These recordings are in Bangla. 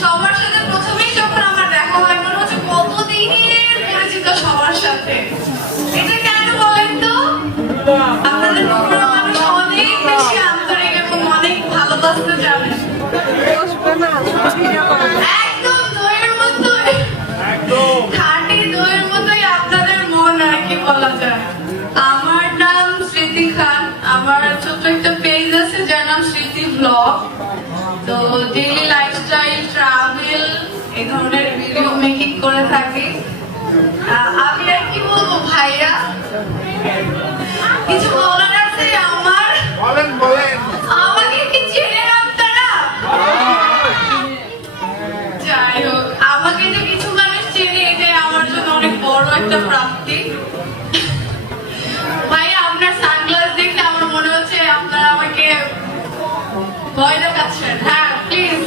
সবার সাথে প্রথমেই যখন আমার দেখা হয় মনে হচ্ছে কতদিনের পরিচিত সবার সাথে। এটা কেন বলেন তো? আপনাদের বগুড়া মানুষ অনেক বেশি আন্তরিক এবং অনেক ভালোবাসতে জানে। একদম দইয়ের মতোই, খাঁটি দইয়ের মতোই আপনাদের মন, আর কি বলা যায়। আমার নাম স্মৃতি খান, আমার ছোট্ট একটা পেজ আছে যার নাম স্মৃতি ব্লগ। তো ডেইলি লাইফস্টাইল, ট্রাভেল, এই ধরনের ভিডিও মেকিং করে থাকি। আমি আর কি বলবো ভাইয়া, কিছু বলার আছে আমার? বলেন বলেন। আমাকে কি চেনেন আপনারা? যাই হোক, আমাকে যে কিছু মানুষ চেনে এটাই আমার জন্য অনেক বড় একটা প্রাপ্তি। ভাইয়া আপনার সানগ্লাস দেখে আমার মনে হচ্ছে আপনারা আমাকে ভয় দেখাচ্ছেন। হ্যাঁ প্লিজ।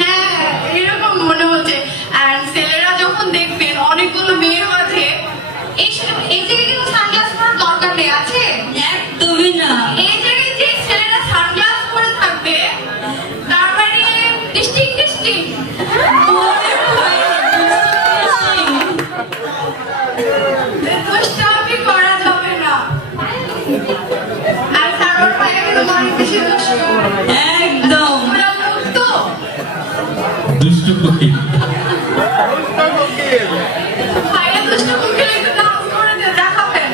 হ্যাঁ এরকম মনে হচ্ছে। আর ছেলেরা যখন দেখবেন অনেকগুলো মেয়ের মাঝে এই জায়গায় কিন্তু সানগ্লাস পরার দরকার নেই, আছে? একদমই না। এই জায়গায় যে ছেলেরা সানগ্লাস পরে থাকবে তার মানে ডিস্টিং দুষ্টামি করা যাবে না। আর সারোয়ার ভাইয়া কিন্তু অনেক বেশি দুষ্ট। একদম আমরা মুক্ত। দুষ্টু কোকিল। ভাইয়া দুষ্ট মুখে একটু ডান্স করে দিয়ে দেখাবেন।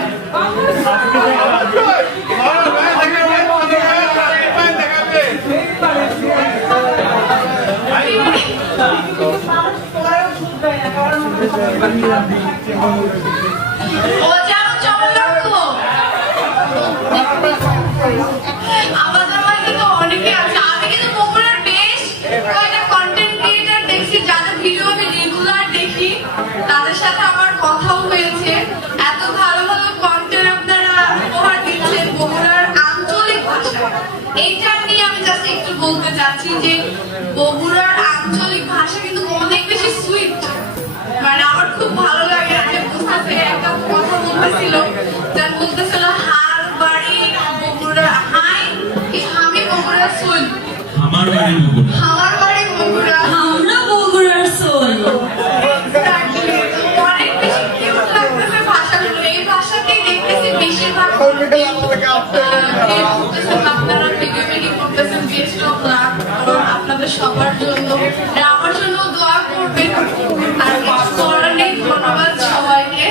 ও যেমন চমৎকার তো। আমাদের মাঝে তো অনেকে আছে। আমি কিন্তু বগুড়ার বেশ কয়েকটা কন্টেন্ট ক্রিয়েটর দেখছি যাদের ভিডিও আমি রেগুলার দেখি, তাদের সাথে আমার কথাও হয়েছে। এত ভালো ভালো কন্টেন্ট আপনারা উপহার দিচ্ছেন বগুড়ার আঞ্চলিক ভাষায়। এইটা নিয়ে আমি জাস্ট একটু বলতে চাচ্ছি যে বগুড়ার আঞ্চলিক ভাষা কিন্তু অনেক বেশি সুইট। মানে আমার খুব ভালো লাগে যে বুঝতেছে একটা কথা বলতেছিল, যার বলতেছিল হার বাড়ি বগুড়া, হাই কি আমি বগুড়া সুইট, আমার বাড়ি বগুড়া। আমার বাড়ি বগুড়া, আমরা বগুড়ার সোল। অনেক বেশি কিউট লাগতেছে ভাষাগুলো। এই ভাষাতেই দেখতেছি বেশিরভাগ আপনারা ভিডিও মেকিং করতেছেন। বেস্ট অফ লাক আপনাদের সবার জন্য, আমার জন্য দোয়া করবেন। আর কিছু করার নেই। ধন্যবাদ সবাইকে,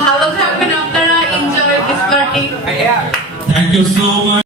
ভালো থাকবেন আপনারা। Enjoy this party. Thank you so much.